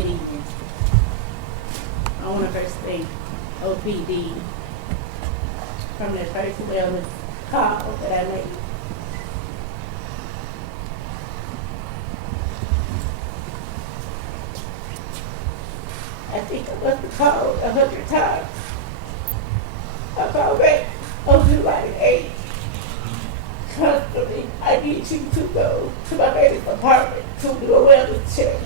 Good evening. I want to first thank OPD from that first wellness call that I made. I think I must have called 100 times. I called back on July 8th. Constantly, I need you to go to my baby's apartment to do a wellness check.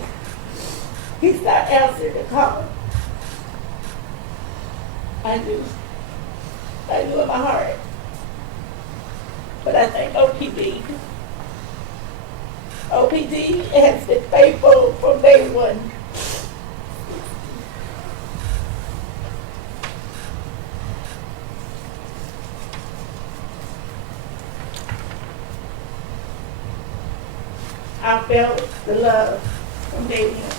He's not answering the call. I knew in my heart. But I thank OPD. OPD has been faithful from day one. I felt the love from day one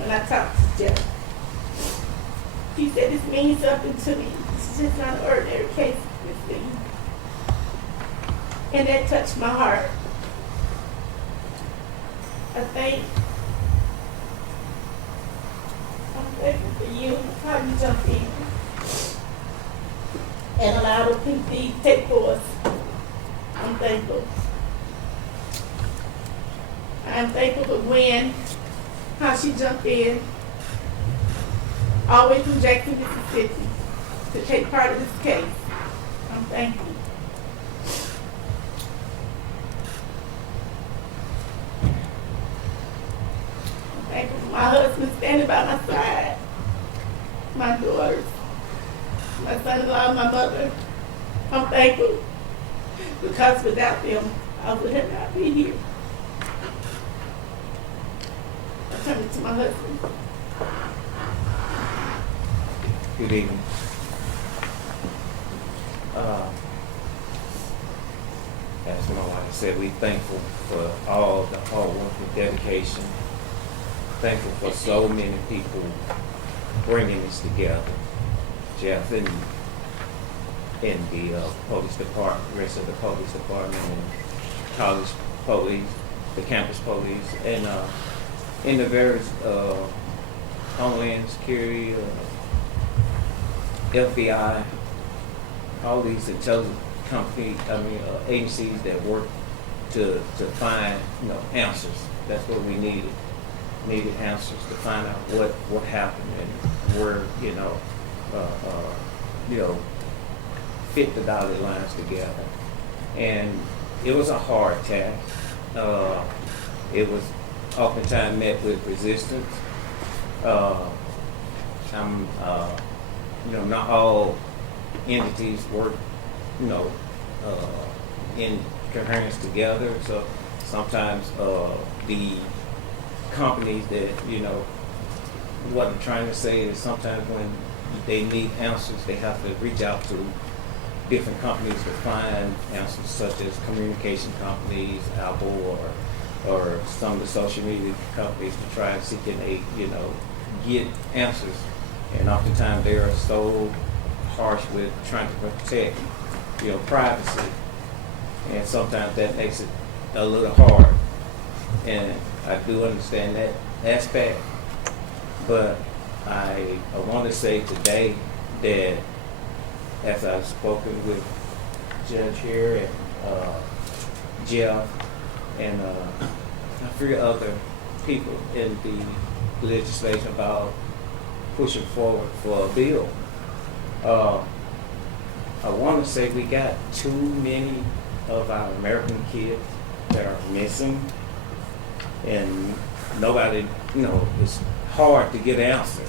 when I talked to Jeff. He said this means something to me. It's just not an ordinary case with me. And that touched my heart. I'm thankful for you, how you jumped in and allowed OPD to take force. I'm thankful. I'm thankful for Gwen, how she jumped in, all the way from Jackson, Mississippi, to take part of this case. I'm thankful. I'm thankful for my husband standing by my side, my daughters, my son-in-law, my mother. I'm thankful because without them, I would have not been here. Coming to my husband. Good evening. As my wife said, we're thankful for all the hard work and dedication. Thankful for so many people bringing this together. Jeff and the police department, rest of the police department, and college police, the campus police, and in the various Homeland Security, FBI, all these intelligence agencies that work to find answers. That's what we needed. Needed answers to find out what happened and where fit the dotted lines together. And it was a hard task. It was oftentimes met with resistance. Not all entities work, in coherence together. So sometimes the companies that, what I'm trying to say is sometimes when they need answers, they have to reach out to different companies to find answers, such as communication companies, Apple, or some of the social media companies to try and seek and get answers. And oftentimes they are so harsh with trying to protect, privacy. And sometimes that makes it a little hard. And I do understand that aspect. But I want to say today that as I've spoken with Judge here and Jeff and I forget other people in the legislation about pushing forward for a bill. I want to say we got too many of our American kids that are missing, and nobody, it's hard to get an answer.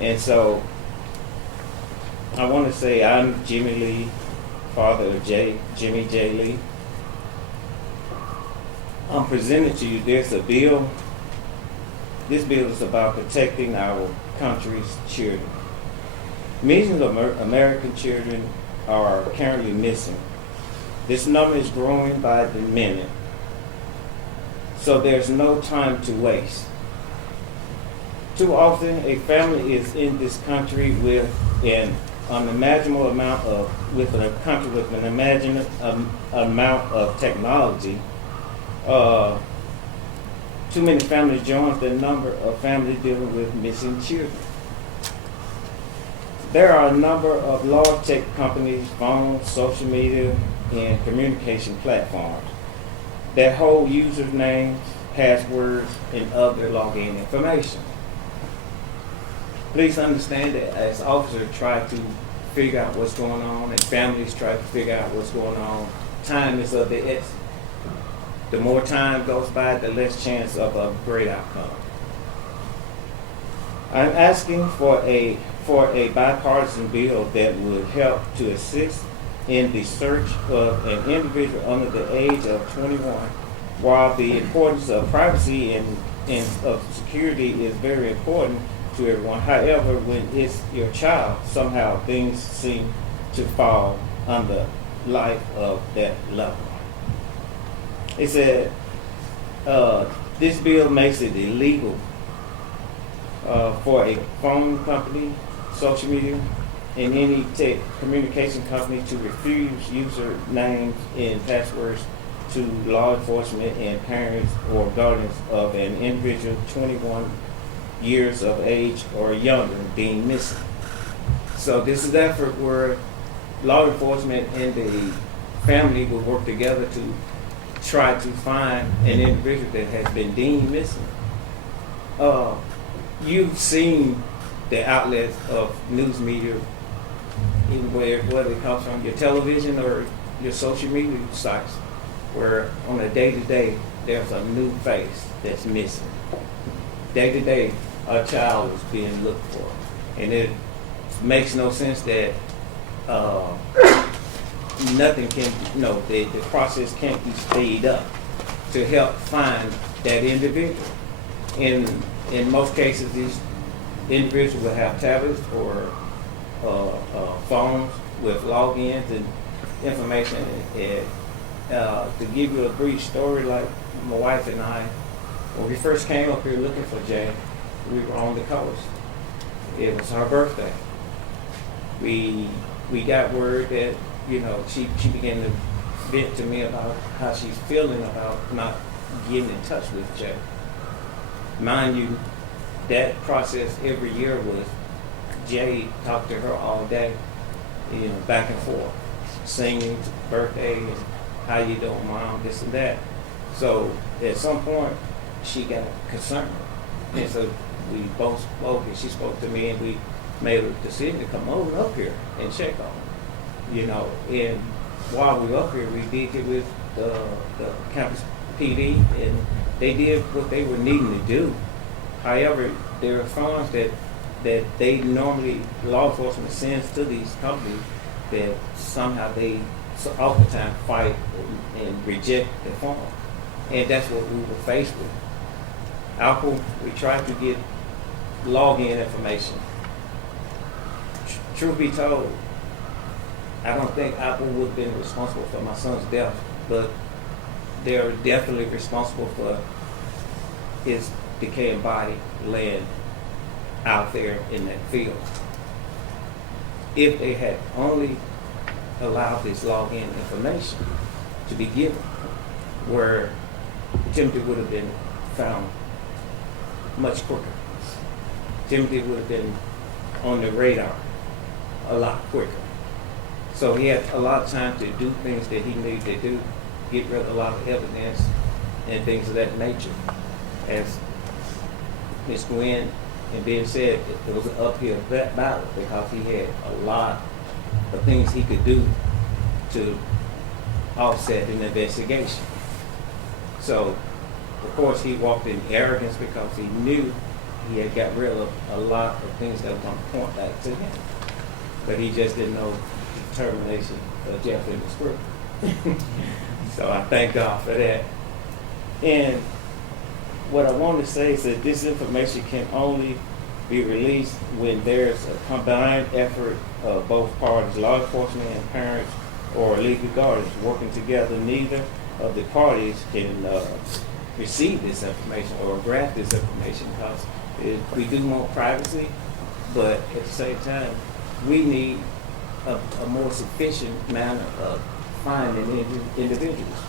And so I want to say I'm Jimmy Lee, father of Jimmy J. Lee. I'm presenting to you, there's a bill. This bill is about protecting our country's children. Millions of American children are currently missing. This number is growing by the minute. So there's no time to waste. Too often, a family is in this country with an unimaginable amount of too many families join the number of families dealing with missing children. There are a number of large tech companies, phones, social media, and communication platforms that hold usernames, passwords, and other login information. Please understand that as officers try to figure out what's going on and families try to figure out what's going on, time is of the essence. The more time goes by, the less chance of a great outcome. I'm asking for a bipartisan bill that would help to assist in the search of an individual under the age of 21. While the importance of privacy and of security is very important to everyone, however, when it's your child, somehow things seem to fall under life of that loved one. It said this bill makes it illegal for a phone company, social media, and any tech communication company to refuse user names and passwords to law enforcement and parents or guardians of an individual 21 years of age or younger being missing. So this is an effort where law enforcement and the family will work together to try to find an individual that has been deemed missing. You've seen the outlets of news media, even whether it comes from your television or your social media sites, where on a day-to-day there's a new face that's missing. Day-to-day a child is being looked for, and it makes no sense that nothing can, the process can't be speeded up to help find that individual. In most cases, these individuals will have tablets or phones with logins and information. To give you a brief story, like my wife and I, when we first came up here looking for Jay, we were on the coast. It was her birthday. We got word that she began to vent to me about how she's feeling about not getting in touch with Jay. Mind you, that process every year was Jay talked to her all day, back and forth, singing birthdays, how you doing, Mom, this and that. So at some point, she got concerned, and so we both spoke, and she spoke to me, and we made a decision to come over up here and check on her. And while we were up here, we did get with the campus PD, and they did what they were needing to do. However, there are funds that they normally, law enforcement sends to these companies that somehow they oftentimes fight and reject the fund. And that's what we were faced with. Apple, we tried to get login information. Truth be told, I don't think Apple would have been responsible for my son's death, but they're definitely responsible for his decaying body laying out there in that field. If they had only allowed this login information to be given, where Timothy would have been found much quicker. Timothy would have been on the radar a lot quicker. So he had a lot of time to do things that he needed to do, get rid of a lot of evidence and things of that nature. As Ms. Gwen and Ben said, it was an uphill battle because he had a lot of things he could do to offset an investigation. So, of course, he walked in arrogance because he knew he had got rid of a lot of things that were going to point back to him. But he just didn't know the determination of Jeff in the script. So I thank God for that. And what I want to say is that this information can only be released when there's a combined effort of both parties, law enforcement and parents or legal guardians working together. Neither of the parties can receive this information or grasp this information because we do want privacy, but at the same time, we need a more sufficient manner of finding individuals.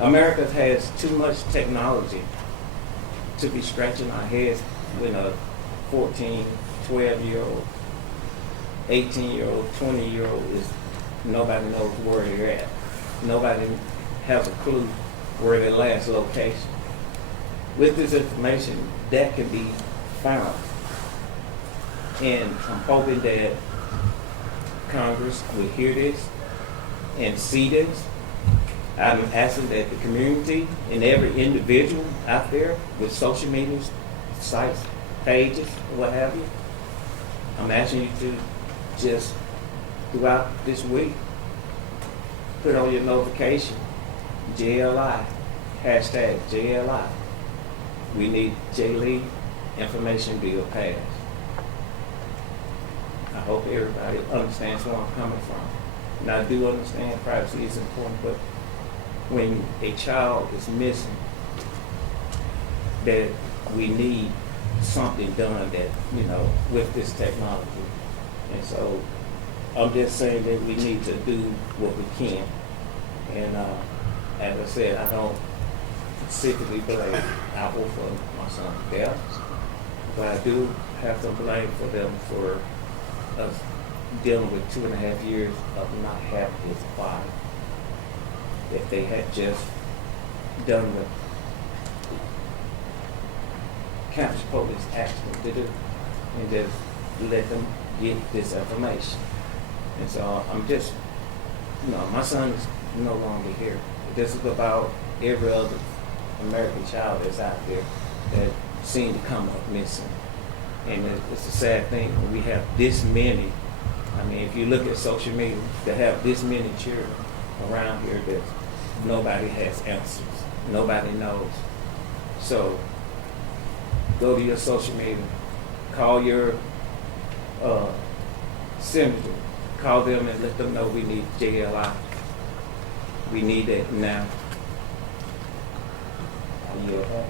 America has too much technology to be scratching our heads when a 14, 12-year-old, 18-year-old, 20-year-old is, nobody knows where they're at. Nobody has a clue where their last location. With this information, that can be found. And I'm hoping that Congress will hear this and see this. I'm asking that the community and every individual out there with social media sites, pages, what have you, I'm asking you to just throughout this week, put on your notification, JLI, hashtag JLI. We need J-Lee information bill passed. I hope everybody understands where I'm coming from. And I do understand privacy is important, but when a child is missing, that we need something done that, with this technology. And so I'm just saying that we need to do what we can. And as I said, I don't specifically blame Apple for my son's death, but I do have to blame for them for us dealing with 2.5 years of not having his body. If they had just done what Campus Police asked them to do and just let them get this information. And so I'm just, my son is no longer here. This is about every other American child that's out there that seem to come up missing. And it's a sad thing when we have this many. I mean, if you look at social media, to have this many children around here that nobody has answers, nobody knows. So go to your social media, call your senator, call them and let them know we need JLI. We need it now. I yield back.